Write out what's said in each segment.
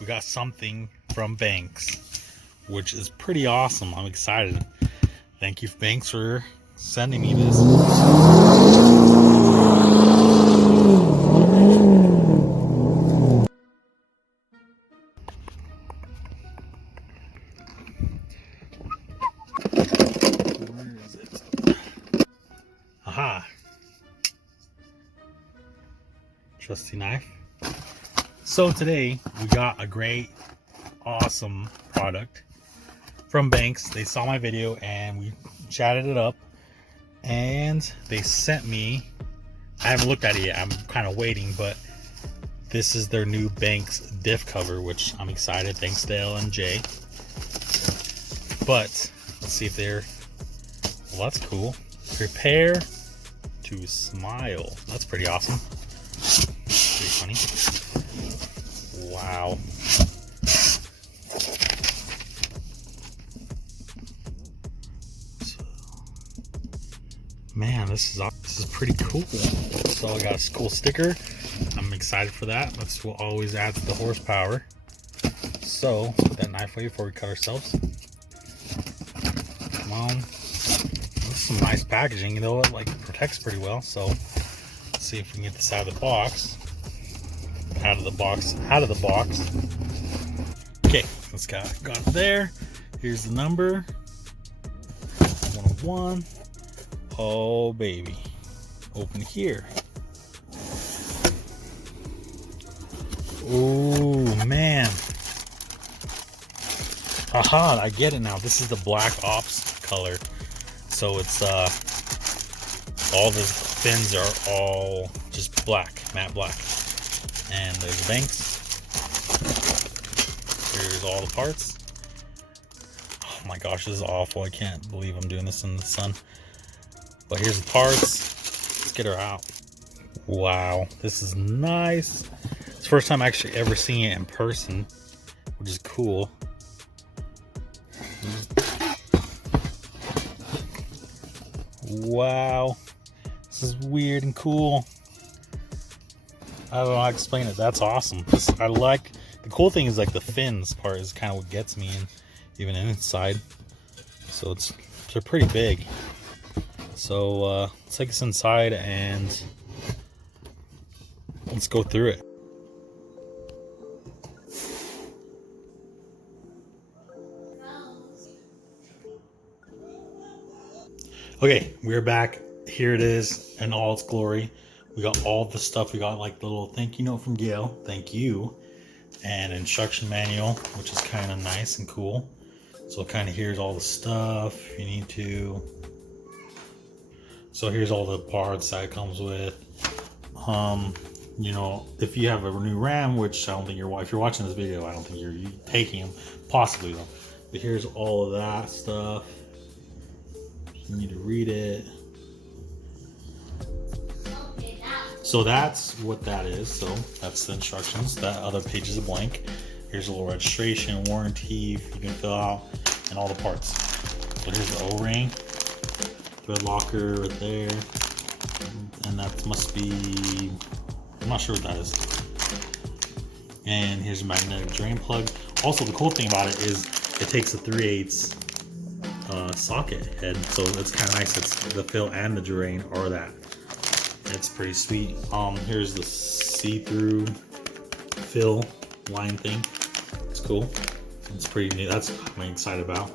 we got something from Banks, which is pretty awesome. I'm excited. Thank you, Banks, for sending me this. Where is it? Aha. Trusty knife. So today we got a great, awesome product from Banks. They saw my video and we chatted it up, and they sent me, I haven't looked at it yet, I'm kind of waiting, but this is their new Banks Diff cover, which I'm excited. Thanks to LMJ. But let's see if they're, well, that's cool. Prepare to smile. That's pretty awesome. Pretty funny. Wow. Man, this is pretty cool. So I got a cool sticker. I'm excited for that. That's what always adds the horsepower. So let's put that knife away before we cut ourselves. Come on. This is some nice packaging. You know, it like protects pretty well. So let's see if we can get this out of the box. Out of the box. Okay, let's got it there. Here's the number. 101. Oh baby. Open here. Oh man. Haha, I get it now. This is the Black Ops color. So it's all the fins are all just black, matte black. And there's the Banks. Here's all the parts. Oh my gosh, this is awful. I can't believe I'm doing this in the sun. But here's the parts. Let's get her out. Wow, this is nice. It's the first time I actually ever seen it in person, which is cool. Wow, this is weird and cool. I don't know how to explain it. That's awesome. I like, the cool thing is like the fins part is kind of what gets me, and even inside. So they're pretty big. So let's take this inside and let's go through it. Okay, we're back. Here it is in all its glory. We got all the stuff. We got like the little thank you note from Gail. Thank you. And instruction manual, which is kind of nice and cool. So kind of here's all the stuff you need to. So here's all the parts that it comes with. You know, if you have a new RAM, which I don't think if you're watching this video, I don't think you're taking them, possibly though. But here's all of that stuff. You need to read it. So that's what that is. So that's the instructions. That other page is a blank. Here's a little registration, warranty you can fill out, and all the parts. So here's the O-ring, thread locker right there, and that must be, I'm not sure what that is. And here's a magnetic drain plug. Also, the cool thing about it is it takes a 3/8 socket head, so it's kind of nice. It's the fill and the drain are that. It's pretty sweet. Here's the see-through fill line thing. It's cool. It's pretty neat. That's what I'm excited about.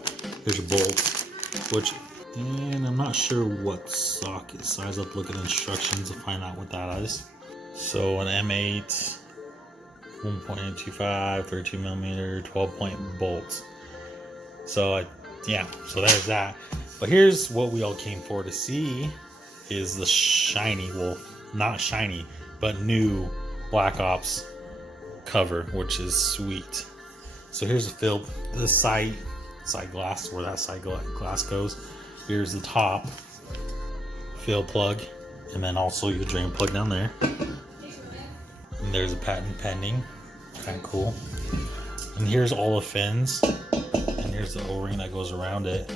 Here's your bolt, and I'm not sure what socket size. I'll have to look at the instructions to find out what that is. So an M8, 1.25, 32mm, 12-point bolt. So yeah, so there's that. But here's what we all came for to see is the shiny, well, not shiny, but new Black Ops cover, which is sweet. So here's the fill, the side glass, where that side glass goes. Here's the top fill plug, and then also your drain plug down there. And there's a patent pending, kind of cool. And here's all the fins, and here's the O-ring that goes around it,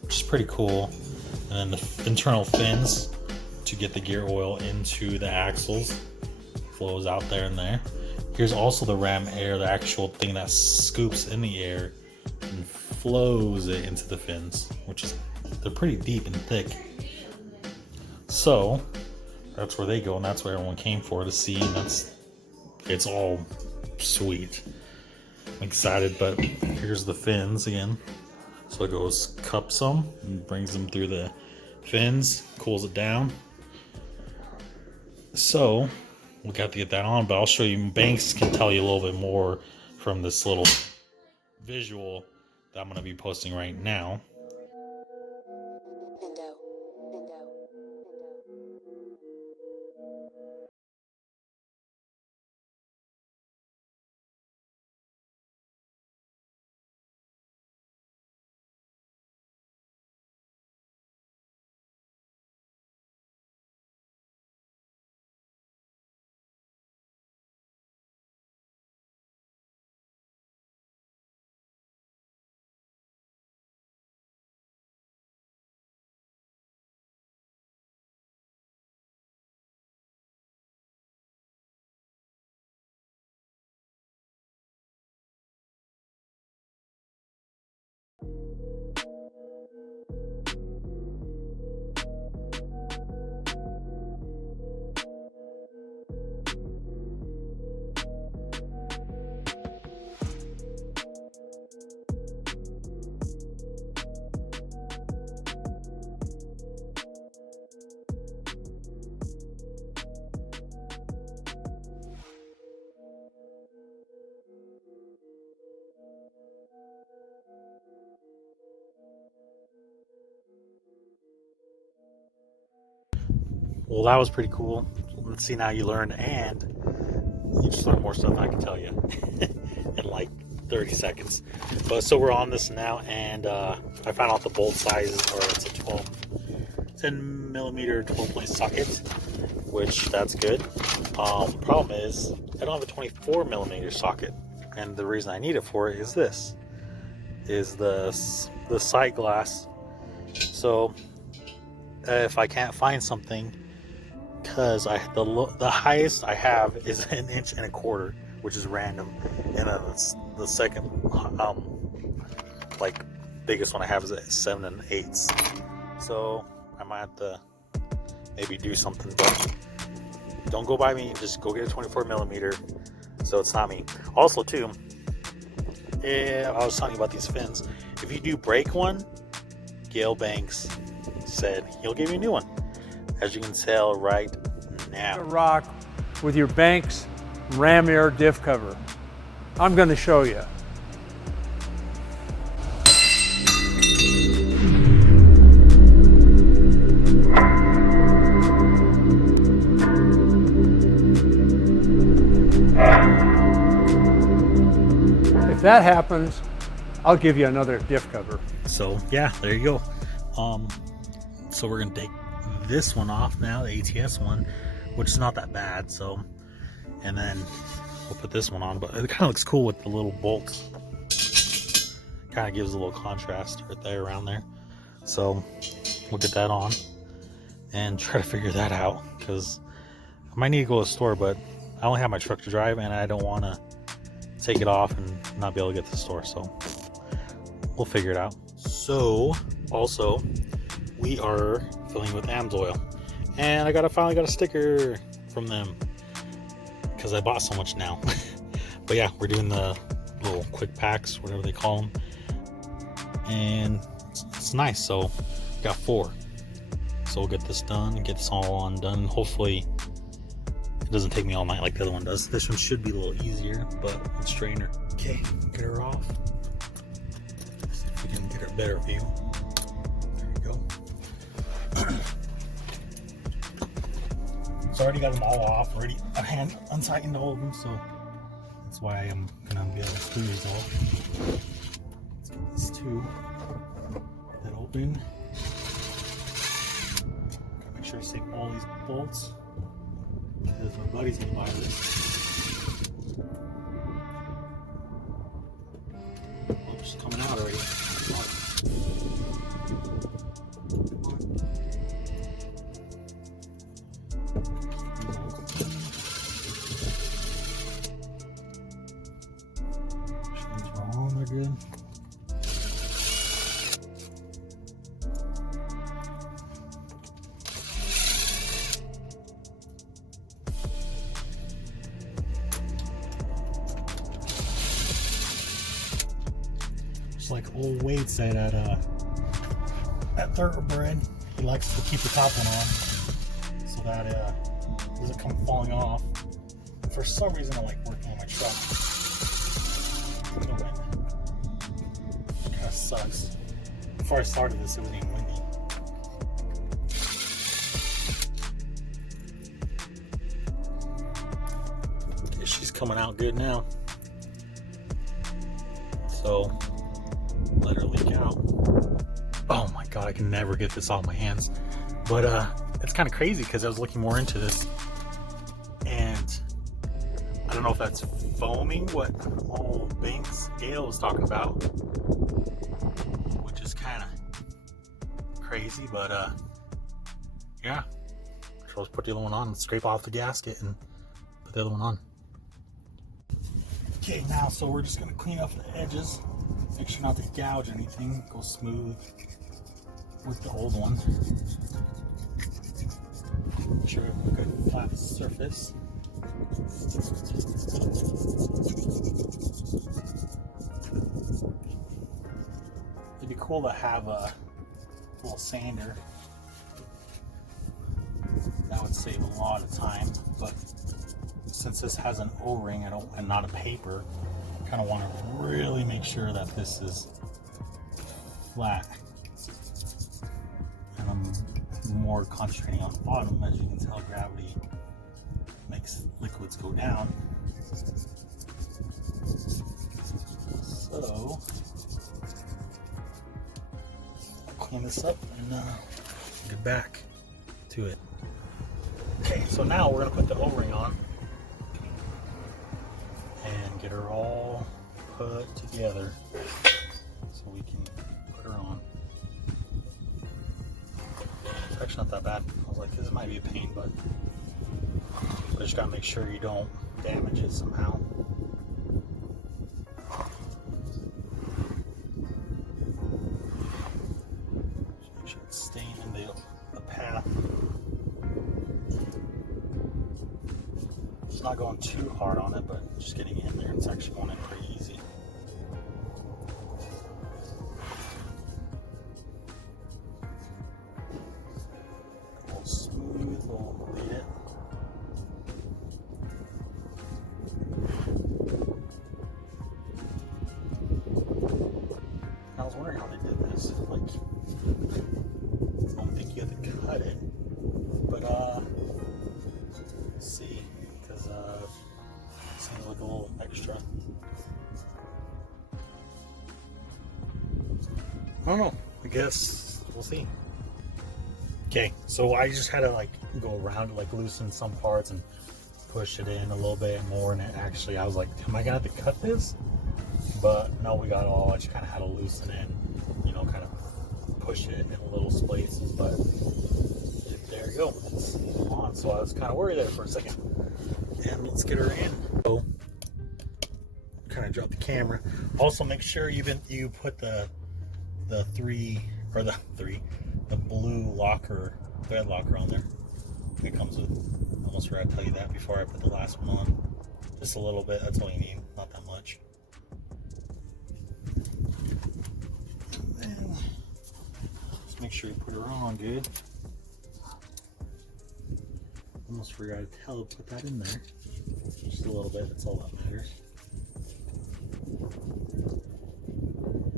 which is pretty cool. And then the internal fins to get the gear oil into the axles flows out there and there. Here's also the Ram Air, the actual thing that scoops in the air and flows it into the fins, which is, they're pretty deep and thick. So that's where they go, and that's what everyone came for to see, and it's all sweet. I'm excited, but here's the fins again. So it goes, cups them, and brings them through the fins, cools it down. So we got to get that on, but I'll show you. Banks can tell you a little bit more from this little visual that I'm going to be posting right now. Well, that was pretty cool. Let's see, now you learned, and you just learned more stuff I can tell you in like 30 seconds. But so we're on this now, and I found out the bolt sizes are, it's a 10 millimeter 12-point socket, which that's good. Problem is, I don't have a 24 millimeter socket, and the reason I need it for it is this, is the side glass. So if I can't find something, because the highest I have is 1.25 inches, which is random, and then the second like biggest one I have is at 7 8. So I might have to maybe do something, but don't go by me. Just go get a 24 millimeter, so it's not me. Also, too, I was talking about these fins. If you do break one, Gail Banks said he'll give you a new one, as you can tell right now. Rock with your Banks Ram Air Diff cover. I'm going to show you. If that happens, I'll give you another diff cover. So yeah, there you go. So we're gonna take this one off now, the ATS one, which is not that bad. So, and then we'll put this one on, but it kind of looks cool with the little bolts. Kind of gives a little contrast right there, around there. So we'll get that on and try to figure that out, because I might need to go to the store, but I only have my truck to drive, and I don't want to take it off and not be able to get to the store. So we'll figure it out. So also, we are filling with AMSOIL, and I finally got a sticker from them because I bought so much now. But yeah, we're doing the little quick packs, whatever they call them, and it's nice. So got 4, so we'll get this done and get this all undone. Hopefully it doesn't take me all night like the other one does. This one should be a little easier, but let's straighten her. Okay, get her off. See if we can get a better view. There we go. So I already got them all off, already untightened all of them, so that's why I'm gonna be able to screw these off. Let's get this tube that open. Gotta make sure I save all these bolts, because my buddy's gonna buy this. Oh, it's coming out already. good. Just like old Wade said at Thoroughbred, he likes to keep the top one on so that it doesn't come falling off. And for some reason, I like working on my truck in the wind. It kind of sucks. Before I started this, it wasn't even windy. Okay, she's coming out good now. So let her leak out. Oh my god, I can never get this off my hands. But it's kind of crazy because I was looking more into this, and I don't know if that's foaming, what old Banks Gale was talking about, which is kind of crazy. But yeah, so let's put the other one on, scrape off the gasket, and put the other one on. Okay, now so we're just gonna clean up the edges. Make sure not to gouge anything. Go smooth with the old one. Make sure we have a good flat surface. It'd be cool to have a little sander. That would save a lot of time, but since this has an O-ring and not a paper, I kind of want to really make sure that this is flat. And I'm more concentrating on the bottom. As you can tell, gravity makes liquids go down. So I'll clean this up and get back to it. Okay, so now we're going to put the O-ring on and get her all put together so we can put her on. It's actually not that bad. I was like, this might be a pain, but I just gotta make sure you don't damage it somehow. Just make sure it's staying in the path. It's not going too hard on it, but just getting in there. It's actually going in pretty easy. A little smooth, little bit. I was wondering how they did this. Like, I don't think you have to cut it, but let's see. Seems like a little extra. I don't know. I guess we'll see. Okay, so I just had to like go around, like loosen some parts and push it in a little bit more. And it actually, I was like, am I gonna have to cut this? But no, we got it all. I just kind of had to loosen it, you know, kind of push it in little places. But there you go. It's on. So I was kind of worried there for a second. And let's get her in. So, kind of drop the camera. Also, make sure you put the blue locker, thread locker on there. It comes with. Almost forgot to tell you that before I put the last one on. Just a little bit. That's all you need. Not that much. And then just make sure you put her on good. Almost forgot to put that in there. Just a little bit, that's all that matters.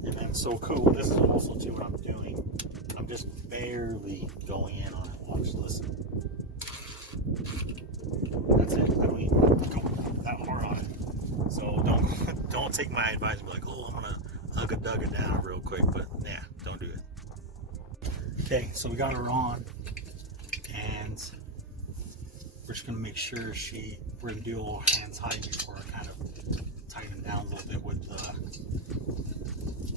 And then, so cool, this is also too what I'm doing. I'm just barely going in on it. Watch, listen. That's it. I don't even go that hard on it. So don't take my advice and be like, oh, I'm gonna dug it down real quick, but yeah, don't do it. Okay, so we got her on, and we're just gonna make sure we're gonna do a little hand tight before I kind of tighten down a little bit with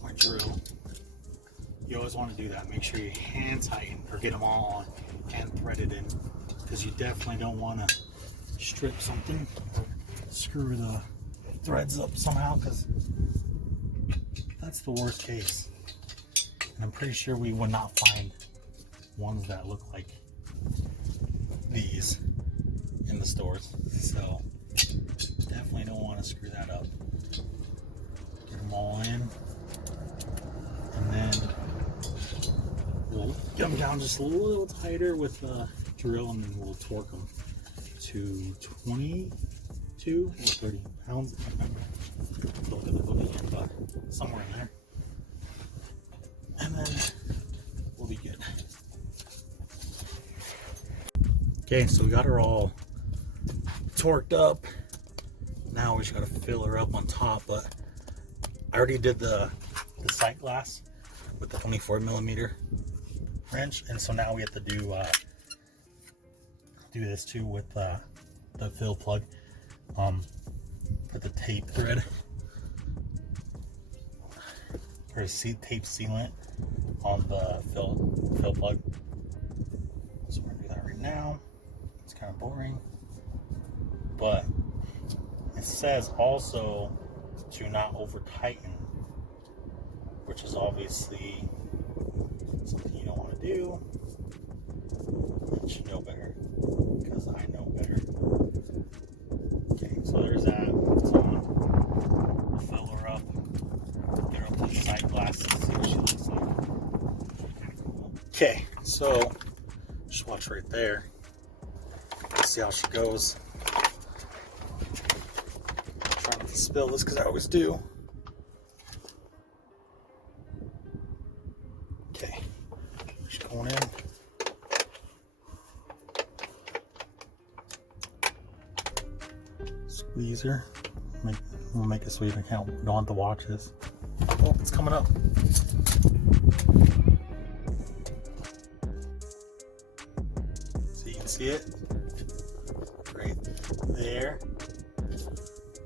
our drill. You always want to do that. Make sure you hand tighten or get them all on and thread it in, because you definitely don't want to strip something or screw the threads up somehow, because that's the worst case. And I'm pretty sure we would not find ones that look like these in the stores. So definitely don't want to screw that up. Get them all in. And then we'll get them down just a little tighter with a drill, and then we'll torque them to 22 or 30 pounds. Look at the book again, but somewhere in there. And then we'll be good. Okay, so we got her all torqued up. Now we just gotta fill her up on top, but I already did the sight glass with the 24mm wrench, and so now we have to do this too with the fill plug. Put the tape thread or tape sealant on the fill plug. So we're gonna do that right now. It's kind of boring, but it says also to not over tighten, which is obviously something you don't want to do. You should know better, because I know better. Okay, so there's that. So we'll fill her up, get her up to the side glasses, see what she looks like. Kind of cool. Okay, so just watch right there. Let's see how she goes. Try not to spill this because I always do. Okay, she's going in. Squeeze her. We'll make it so you don't want to watch this. Oh, it's coming up. So you can see it right there.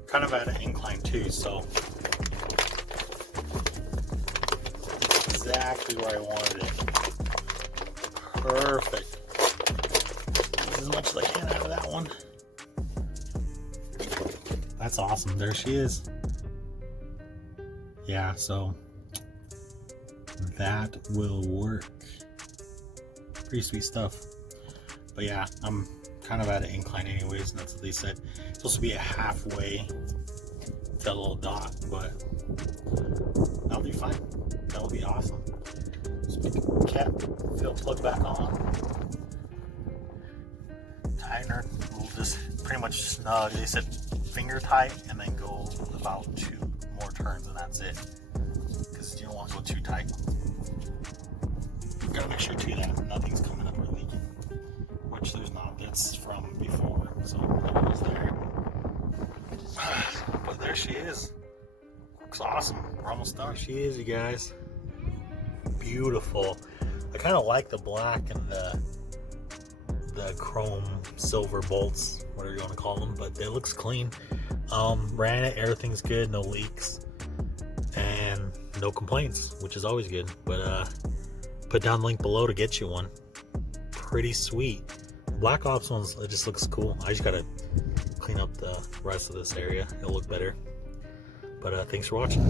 Kind of at an incline too, so exactly where I wanted it. Perfect. As much as I can out of that one. That's awesome. There she is. Yeah, so that will work. Pretty sweet stuff. But yeah, I'm kind of at an incline anyways, and that's what they said. It's supposed to be a halfway to a little dot, but that'll be fine. That'll be awesome. Just make a cap, fill plug back on. Tighten her. We'll just pretty much snug. They said finger tight and then go about 2 more turns, and that's it. Because you don't want to go too tight. You gotta make sure too that nothing's coming up or leaking. Which there's not. That's from before, so that was there. But there she is. Looks awesome. We're almost done. She is, you guys. Beautiful. I kind of like the black and the chrome silver bolts, whatever you want to call them, but it looks clean. Ran it, everything's good, no leaks and no complaints, which is always good. But put down the link below to get you one. Pretty sweet. Black Ops ones, it just looks cool. I just gotta clean up the rest of this area. It'll look better. But thanks for watching.